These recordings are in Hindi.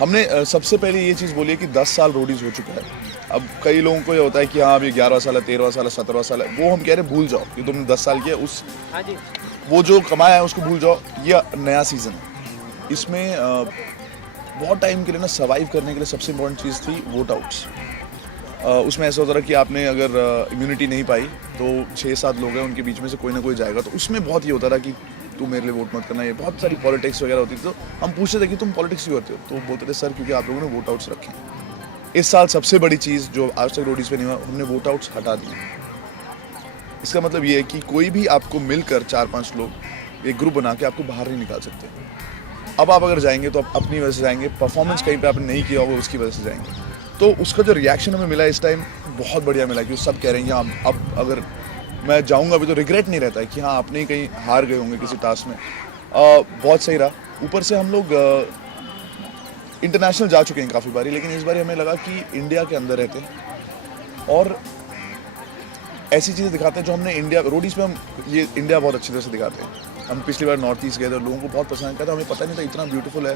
हमने सबसे पहले ये चीज़ बोली है कि 10 साल रोडीज़ हो चुका है। अब कई लोगों को ये होता है कि हाँ अभी 11वां साल है, 13वां साल है, 17वां साल है, वो हम कह रहे हैं भूल जाओ कि तुमने 10 साल किया, उस हाँ जी। वो जो कमाया है उसको भूल जाओ। ये नया सीज़न है। इसमें बहुत टाइम के लिए ना सर्वाइव करने के लिए सबसे इम्पोर्टेंट चीज़ थी वोट आउट्स। उसमें ऐसा होता रहा कि आपने अगर इम्यूनिटी नहीं पाई तो 6-7 लोग हैं, उनके बीच में से कोई ना कोई जाएगा। तो उसमें बहुत ये होता रहा कि तू मेरे लिए वोट मत करना, ये बहुत सारी पॉलिटिक्स वगैरह होती थी। तो हम पूछते थे कि तुम पॉलिटिक्स क्यों करते हो, तो बोलते थे सर क्योंकि आप लोगों ने वोट आउट्स रखे हैं। इस साल सबसे बड़ी चीज़ जो आज तक रोडीज़ पे नहीं हुआ, हमने वोट आउट्स हटा दिए। इसका मतलब ये है कि कोई भी आपको मिलकर 4-5 लोग एक ग्रुप बना के आपको बाहर नहीं निकाल सकते। अब आप अगर जाएंगे तो आप अपनी वजह से जाएंगे, परफॉर्मेंस कहीं पे आपने नहीं किया होगा उसकी वजह से जाएंगे। तो उसका जो रिएक्शन हमें मिला इस टाइम बहुत बढ़िया मिला कि सब कह रहे हैं कि हाँ अब अगर मैं जाऊंगा अभी तो रिग्रेट नहीं रहता है कि हाँ आपने कहीं हार गए होंगे किसी टास्क में। बहुत सही रहा। ऊपर से हम लोग इंटरनेशनल जा चुके हैं काफ़ी बारी, लेकिन इस बार हमें लगा कि इंडिया के अंदर रहते हैं और ऐसी चीज़ें दिखाते हैं जो हमने इंडिया रोडीज़ पे हम ये इंडिया बहुत अच्छी तरह से दिखाते हैं। हम पिछली बार नॉर्थ ईस्ट गए थे, लोगों को बहुत पसंद किया था, हमें पता नहीं था इतना ब्यूटीफुल है,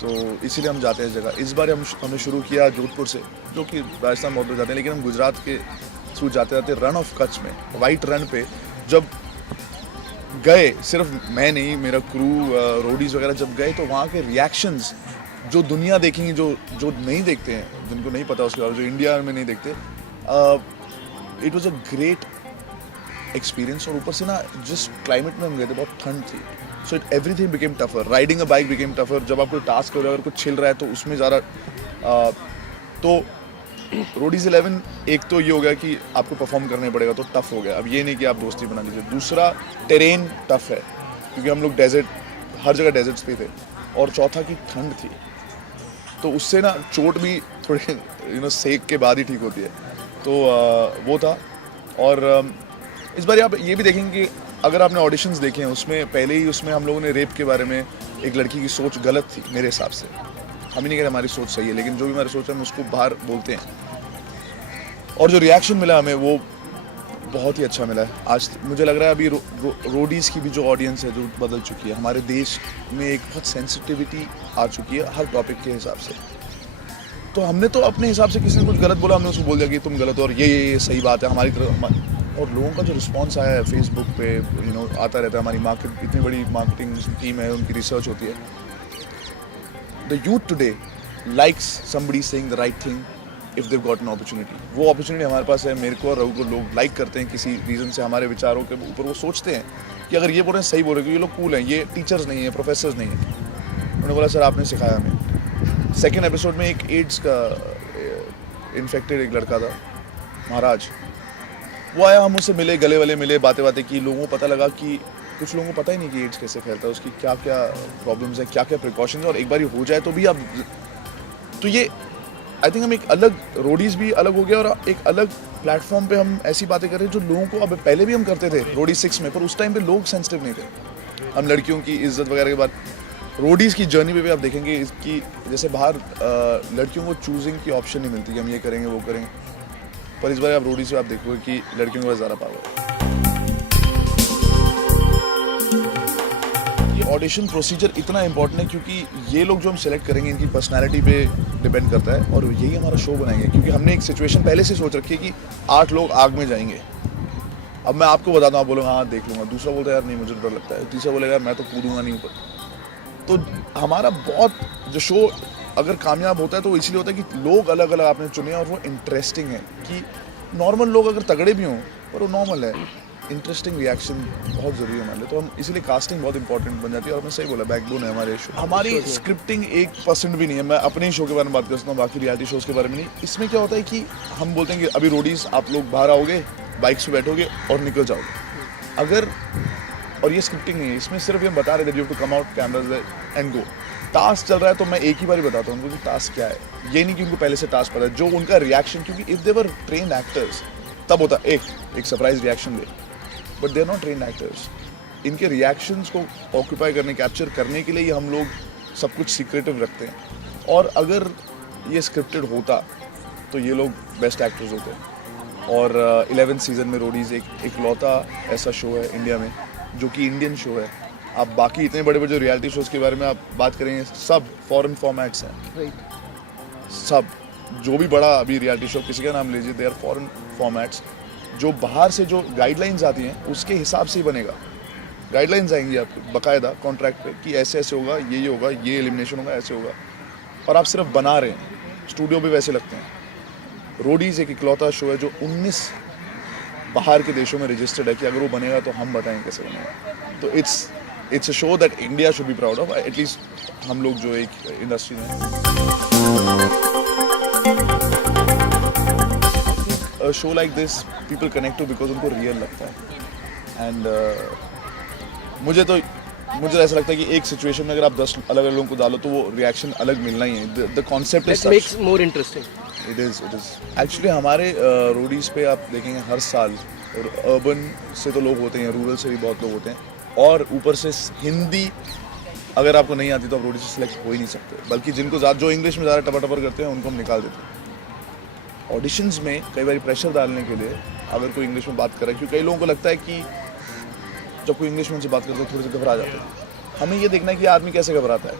तो इसीलिए हम जाते हैं इस जगह। इस बार हमने शुरू किया जोधपुर से, जो कि राजस्थान बहुत लोग जाते हैं, लेकिन हम गुजरात के थ्रू जाते जाते रन ऑफ कच्छ में वाइट रन पे जब गए, सिर्फ मैं नहीं मेरा क्रू रोडीज़ वगैरह जब गए, तो वहाँ के रिएक्शंस जो दुनिया देखेंगी, जो नहीं देखते हैं, जिनको नहीं पता उसके बारे में, जो इंडिया में नहीं देखते, it was a great experience. और ऊपर से ना जिस क्लाइमेट में हम गए थे बहुत ठंड थी, so it everything became tougher. Riding a bike became tougher. जब आप कोई टास्क कर रहे हो, अगर कुछ छिल रहा है तो उसमें ज़्यादा तो रोडीज़ 11 एक तो ये हो गया कि आपको परफॉर्म करना पड़ेगा, तो टफ हो गया। अब ये नहीं कि आप दोस्ती बना लीजिए। दूसरा टेरेन टफ है क्योंकि हम लोग डेजर्ट, हर जगह डेजर्ट्स पे थे। और चौथा की ठंड थी, तो उससे ना चोट भी थोड़ी सेक के बाद ही ठीक होती है। तो वो था। और इस बार आप ये भी देखेंगे कि अगर आपने ऑडिशंस देखे हैं, उसमें पहले ही उसमें हम लोगों ने रेप के बारे में एक लड़की की सोच गलत थी मेरे हिसाब से। हम ही नहीं कह रहे हमारी सोच सही है, लेकिन जो भी हमारी सोच है हम उसको बाहर बोलते हैं। और जो रिएक्शन मिला हमें वो बहुत ही अच्छा मिला है। आज मुझे लग रहा है अभी रोडीज़ की भी जो ऑडियंस है जो बदल चुकी है। हमारे देश में एक बहुत सेंसिटिविटी आ चुकी है हर टॉपिक के हिसाब से। तो हमने तो अपने हिसाब से किसी ने कुछ गलत बोला, हमने उसको बोल दिया कि तुम गलत हो और ये सही बात है हमारी तरफ। और लोगों का जो रिस्पांस आया है फेसबुक पे आता रहता है। हमारी मार्केट इतनी बड़ी मार्केटिंग टीम है, उनकी रिसर्च होती है। The youth today likes somebody saying the right thing if they've got an opportunity. वो अपॉर्चुनिटी हमारे पास है। मेरे को और रघु को लोग लाइक करते हैं किसी रीज़न से, हमारे विचारों के ऊपर वो सोचते हैं कि अगर ये बोल रहे हैं सही बोल रहे हैं, ये लोग कूल हैं, ये टीचर्स नहीं है, प्रोफेसर्स नहीं है। उन्होंने बोला सर आपने सिखाया हमें। सेकेंड एपिसोड में एक एड्स का इन्फेक्टेड एक लड़का था, महाराज, वो आया, हम उससे मिले, गले वाले मिले, बातें की। लोगों को पता लगा कि कुछ लोगों को पता ही नहीं कि एड्स कैसे फैलता है, उसकी क्या क्या प्रॉब्लम्स हैं, क्या क्या प्रिकॉशंस हैं, और एक बार हो जाए तो भी आप तो ये आई थिंक हम एक अलग रोडीज़ भी अलग हो गया और एक अलग प्लेटफॉर्म पे हम ऐसी बातें कर रहे हैं जो लोगों को, अब पहले भी हम करते थे रोडीज़ 6 में, पर उस टाइम पे लोग सेंसिटिव नहीं थे। हम लड़कियों की इज्जत वगैरह के बाद रोडीज़ की जर्नी पे भी आप देखेंगे इसकी, जैसे बाहर लड़कियों को चूजिंग की ऑप्शन नहीं मिलती कि हम ये करेंगे वो करेंगे, पर इस बार आप रोडीज़ पे आप देखोगे कि लड़कियों के पास ज़्यादा पावर है। ये ऑडिशन प्रोसीजर इतना इंपॉर्टेंट है क्योंकि ये लोग जो हम सेलेक्ट करेंगे इनकी पर्सनालिटी पे डिपेंड करता है, और यही हमारा शो बनाएंगे। क्योंकि हमने एक सिचुएशन पहले से सोच रखी है कि 8 लोग आग में जाएंगे। अब मैं आपको बताता हूँ, आप बोलोगे हाँ देख लूँगा, दूसरा बोलता है यार नहीं मुझे डर लगता है, तीसरा बोलेगा यार मैं तो कूदूंगा नहीं ऊपर। तो हमारा बहुत जो शो अगर कामयाब होता है तो इसलिए होता है कि लोग अलग अलग आपने चुने और वो इंटरेस्टिंग है। कि नॉर्मल लोग अगर तगड़े भी हों पर वो नॉर्मल है, इंटरेस्टिंग रिएक्शन बहुत ज़रूरी है हमारे लिए। तो हम इसीलिए कास्टिंग बहुत इंपॉर्टेंट बन जाती है। और मैं सही बोला, बैकबोन है हमारे शो। हमारी स्क्रिप्टिंग 1% भी नहीं है। मैं अपने ही शो के बारे में बात करता हूँ, बाकी रियलिटी शोज़ के बारे में नहीं। इसमें क्या होता है कि हम बोलते हैं कि अभी रोडीज़ आप लोग बाहर आओगे, बाइक्स पे बैठोगे और निकल जाओगे। अगर और ये स्क्रिप्टिंग नहीं है, इसमें सिर्फ ये बता रहे थे you have to come out cameras and go. Task चल रहा है तो मैं एक ही बार ही बताता हूँ उनको कि टास्क क्या है। ये नहीं कि उनको पहले से टास्क पता है, जो उनका रिएक्शन, क्योंकि if they were trained actors तब होता एक सरप्राइज रिएक्शन दे, but they are not trained actors. इनके रिएक्शंस को ऑक्यूपाई करने, कैप्चर करने के लिए हम लोग सब कुछ सीक्रेटिव रखते हैं। और अगर ये स्क्रिप्टेड होता तो ये लोग बेस्ट एक्टर्स होते। और 11th सीजन में रोडीज़ एक लौता ऐसा शो है इंडिया में जो कि इंडियन शो है। आप बाकी इतने बड़े बड़े जो रियलिटी शोज़ के बारे में आप बात करेंगे, सब फॉरेन फॉर्मेट्स हैं, राइट। सब। जो भी बड़ा अभी रियलिटी शो किसी का नाम लीजिए, दे आर फॉरेन फॉर्मेट्स। जो बाहर से जो गाइडलाइंस आती हैं उसके हिसाब से ही बनेगा। गाइडलाइंस आएंगी आपको बाकायदा कॉन्ट्रैक्ट पे कि ऐसे ऐसे होगा, ये होगा, ये एलिमिनेशन होगा, ऐसे होगा, और आप सिर्फ बना रहे हैं। स्टूडियो भी वैसे लगते हैं। रोडीज़ एक इकलौता शो है जो 19 बाहर के देशों में रजिस्टर्ड है कि अगर वो बनेगा तो हम बताएं कैसे बनेगा। तो it's a show that India should be proud of, at least हम लोग जो एक इंडस्ट्री में हैं। Show like this people connect to because उनको रियल लगता है। एंड मुझे ऐसा लगता है कि एक सिचुएशन में अगर आप 10 अलग अलग लोगों को डालो तो वो रिएक्शन अलग मिलना ही है। The concept is That makes more interesting. It is actually हमारे रोडीज़ पे आप देखेंगे हर साल अर्बन से तो लोग होते हैं, रूरल से भी बहुत लोग होते हैं, और ऊपर से हिंदी अगर आपको नहीं आती तो आप रोडी से सिलेक्ट हो ही नहीं सकते। बल्कि जिनको जो इंग्लिश में ज़्यादा टपर करते हैं उनको हम निकाल देते हैं। ऑडिशंस में कई बार प्रेशर डालने के लिए अगर कोई इंग्लिश में बात करे, क्योंकि कई लोगों को लगता है कि जब कोई इंग्लिश में उनसे बात करता है थोड़े से घबरा जाते हैं। हमें ये देखना है कि आदमी कैसे घबराता है।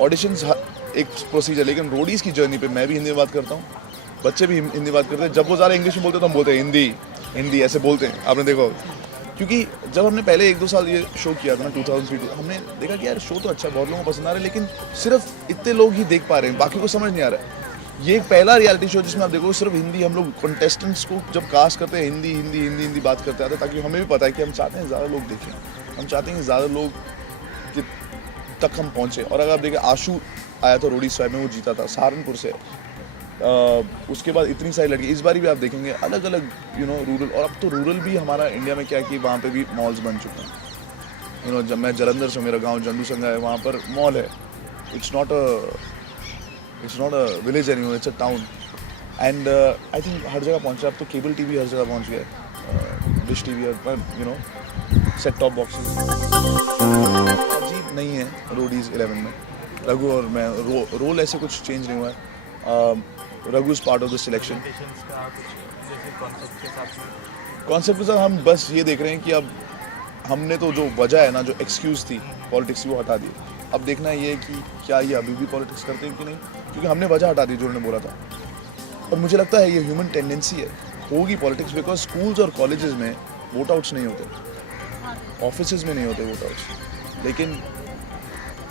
ऑडिशंस एक प्रोसीजर, लेकिन रोडीज़ की जर्नी पे मैं भी हिंदी में बात करता हूँ, बच्चे भी हिंदी में बात करते हैं। जब वो ज़्यादा इंग्लिश में बोलते हैं तो हम बोलते हैं हिंदी ऐसे बोलते हैं, आपने देखा होगा। क्योंकि जब हमने पहले 1-2 साल ये शो किया था ना 2003, हमने देखा कि यार शो तो अच्छा, बहुत लोगों को पसंद आ रहा है, लेकिन सिर्फ इतने लोग ही देख पा रहे हैं, बाकी को समझ नहीं आ रहा है। ये एक पहला रियलिटी शो जिसमें आप देखो सिर्फ हिंदी, हम लोग कंटेस्टेंट्स को जब कास्ट करते हैं हिंदी बात करते आते हैं, ताकि हमें भी पता है कि हम चाहते हैं ज़्यादा लोग देखें, हम चाहते हैं ज़्यादा लोग तक हम पहुँचे। और अगर आप देखें आशू आया था रोडी स्वाई में, वो जीता था सहारनपुर से। उसके बाद इतनी सारी लड़की, इस बार भी आप देखेंगे अलग अलग रूरल, और अब तो रूरल भी हमारा इंडिया में क्या है कि वहाँ पे भी मॉल्स बन चुके हैं। जब मैं जलंधर से, मेरा गांव जंडू संगा है, वहाँ पर मॉल है। It's not a village anymore, it's a town. And I think हर जगह पहुँचा। अब तो केबल टीवी हर जगह पहुँच गया, डिश टीवी और सेट टॉप बॉक्सेस। अजीब नहीं है रोडीज़ 11 में। रघु और मैं रोल ऐसे कुछ चेंज नहीं हुआ है। Raghu is part of the selection. Concept के साथ हम बस ये देख रहे हैं कि अब हमने तो जो वजह है ना, जो एक्सक्यूज़ थी पॉलिटिक्स की, वो हटा दी। अब देखना ये है कि क्या ये अभी भी पॉलिटिक्स करते हैं कि नहीं, क्योंकि हमने वजह हटा दी जो उन्होंने बोला था। और मुझे लगता है ये ह्यूमन टेंडेंसी है, होगी पॉलिटिक्स, बिकॉज स्कूल्स और कॉलेजेस में वोट आउट्स नहीं होते, ऑफिसेज में नहीं होते वोट आउट्स, लेकिन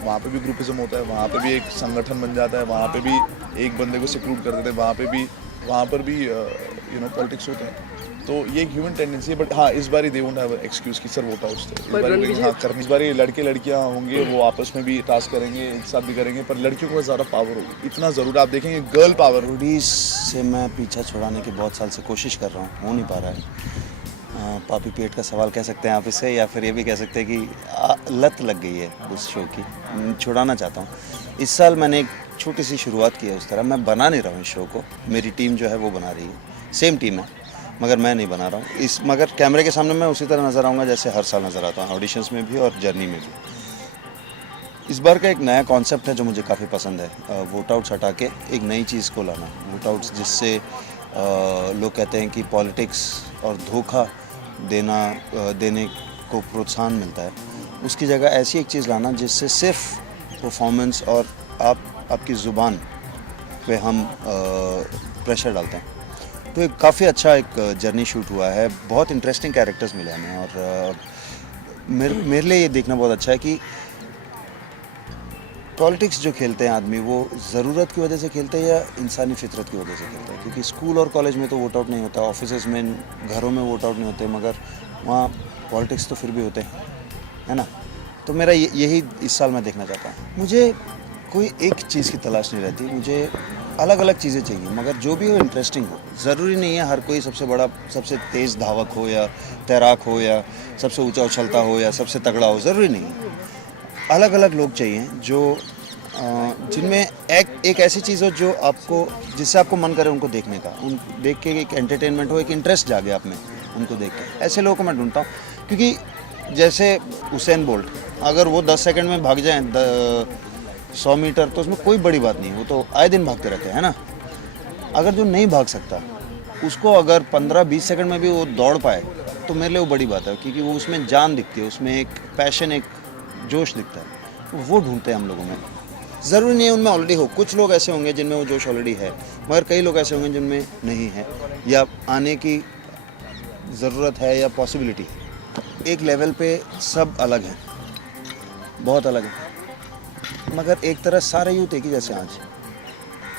वहाँ पे भी ग्रुपिज्म होता है, वहाँ पे भी एक संगठन बन जाता है, वहाँ पे भी एक बंदे को सिक्रूट कर देते हैं, वहाँ पर भी पॉलिटिक्स होते हैं। तो ये एक ह्यूमन टेंडेंसी है। बट हाँ, इस बार दे वोंट हैव एक्सक्यूज कि सर वोट आउट्स थे। इस बार लड़के लड़कियाँ होंगे, वो आपस में भी टास्क करेंगे, एक साथ भी करेंगे, पर लड़कियों को ज़्यादा पावर होगी, इतना ज़रूर आप देखेंगे गर्ल पावर। रोडीज से मैं पीछा छुड़ाने की बहुत साल से कोशिश कर रहा हूँ, हो नहीं पा रहा है। पापी पेट का सवाल कह सकते हैं आप इसे, या फिर ये भी कह सकते हैं कि लत लग गई है उस शो की, छुड़ाना चाहता हूँ। इस साल मैंने एक छोटी सी शुरुआत की है उस तरह। मैं बना नहीं रहा हूँ इस शो को, मेरी टीम जो है वो बना रही है, सेम टीम है, मगर मैं नहीं बना रहा हूँ मगर कैमरे के सामने मैं उसी तरह नज़र आऊँगा जैसे हर साल नज़र आता हूँ, ऑडिशंस में भी और जर्नी में भी। इस बार का एक नया कॉन्सेप्ट है जो मुझे काफ़ी पसंद है, वोट आउट्स हटा के एक नई चीज़ को लाना। वोट आउट्स जिससे लोग कहते हैं कि पॉलिटिक्स और धोखा देने को प्रोत्साहन मिलता है, उसकी जगह ऐसी एक चीज़ लाना जिससे सिर्फ परफॉर्मेंस और आपकी ज़ुबान पे हम प्रेशर डालते हैं। तो एक काफ़ी अच्छा एक जर्नी शूट हुआ है, बहुत इंटरेस्टिंग कैरेक्टर्स मिले हमें, और मेरे लिए ये देखना बहुत अच्छा है कि पॉलिटिक्स जो खेलते हैं आदमी, वो ज़रूरत की वजह से खेलते हैं या इंसानी फितरत की वजह से खेलते हैं। क्योंकि स्कूल और कॉलेज में तो वोट आउट नहीं होता, ऑफिसेज में, घरों में वोट आउट नहीं होते, मगर वहाँ पॉलिटिक्स तो फिर भी होते हैं, है ना। तो मेरा यही इस साल मैं देखना चाहता हूँ। मुझे कोई एक चीज़ की तलाश नहीं रहती, मुझे अलग अलग चीज़ें चाहिए, मगर जो भी हो इंटरेस्टिंग हो। ज़रूरी नहीं है हर कोई सबसे बड़ा, सबसे तेज़ धावक हो, या तैराक हो, या सबसे ऊंचा उछलता हो, या सबसे तगड़ा हो, ज़रूरी नहीं है। अलग अलग लोग चाहिए जो जिनमें एक ऐसी चीज़ हो जो आपको, जिससे आपको मन करे उनको देखने का, उन देख के एक एंटरटेनमेंट हो, एक इंटरेस्ट जागे आप में उनको देख के। ऐसे लोगों को मैं ढूंढता हूँ, क्योंकि जैसे हुसैन बोल्ट, अगर वो 10 सेकंड में भाग जाएँ 100 मीटर तो उसमें कोई बड़ी बात नहीं, वो तो आए दिन भागते रहते हैं, है ना। अगर जो नहीं भाग सकता उसको अगर 15-20 सेकंड में भी वो दौड़ पाए तो मेरे लिए वो बड़ी बात है, क्योंकि वो उसमें जान दिखती है, उसमें एक पैशन, एक जोश दिखता है, वो ढूंढते हैं हम लोगों में। ज़रूरी नहीं है उनमें ऑलरेडी हो, कुछ लोग ऐसे होंगे जिनमें वो जोश ऑलरेडी है, मगर कई लोग ऐसे होंगे जिनमें नहीं है या आने की ज़रूरत है या पॉसिबिलिटी है। एक लेवल पे सब अलग हैं, बहुत अलग हैं, मगर एक तरह सारे यूथ एक ही जैसे हैं आज,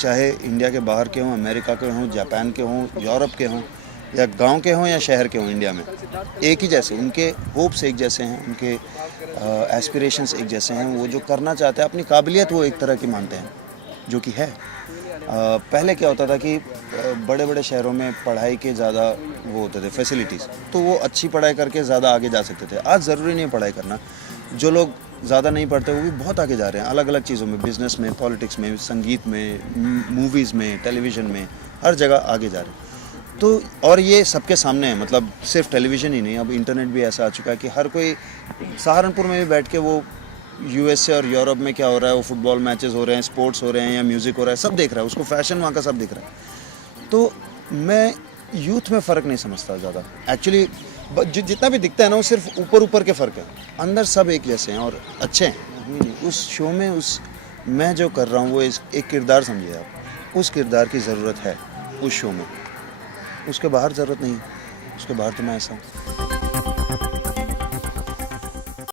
चाहे इंडिया के बाहर के हों, अमेरिका के हों, जापान के हों, यूरोप के हों, या गांव के हों या शहर के हों, इंडिया में एक ही जैसे, उनके होप्स एक जैसे हैं, उनके एस्पिरेशंस एक जैसे हैं, वो जो करना चाहते हैं, अपनी काबिलियत वो एक तरह की मानते हैं, जो कि है। पहले क्या होता था कि बड़े बड़े शहरों में पढ़ाई के ज़्यादा वो होते थे फैसिलिटीज़, तो वो अच्छी पढ़ाई करके ज़्यादा आगे जा सकते थे। आज ज़रूरी नहीं है पढ़ाई करना, जो लोग ज़्यादा नहीं पढ़ते वो भी बहुत आगे जा रहे हैं, अलग अलग चीज़ों में, बिज़नेस में, पॉलिटिक्स में, संगीत में, मूवीज़ में, टेलीविज़न में, हर जगह आगे जा रहे हैं। तो और ये सबके सामने है, मतलब सिर्फ टेलीविज़न ही नहीं, अब इंटरनेट भी ऐसा आ चुका है कि हर कोई सहारनपुर में भी बैठ के वो यूएसए और यूरोप में क्या हो रहा है, वो फुटबॉल मैचेस हो रहे हैं, स्पोर्ट्स हो रहे हैं या म्यूज़िक हो रहा है, सब देख रहा है, उसको फैशन वहाँ का सब दिख रहा है। तो मैं यूथ में फ़र्क नहीं समझता ज़्यादा, एक्चुअली जितना भी दिखता है ना वो सिर्फ ऊपर ऊपर के फ़र्क है, अंदर सब एक जैसे हैं और अच्छे हैं। उस शो में मैं जो कर रहा हूँ वो एक किरदार समझिए आप, उस किरदार की ज़रूरत है उस शो में, उसके बाहर ज़रूरत नहीं, उसके बाहर तो मैं ऐसा हूँ।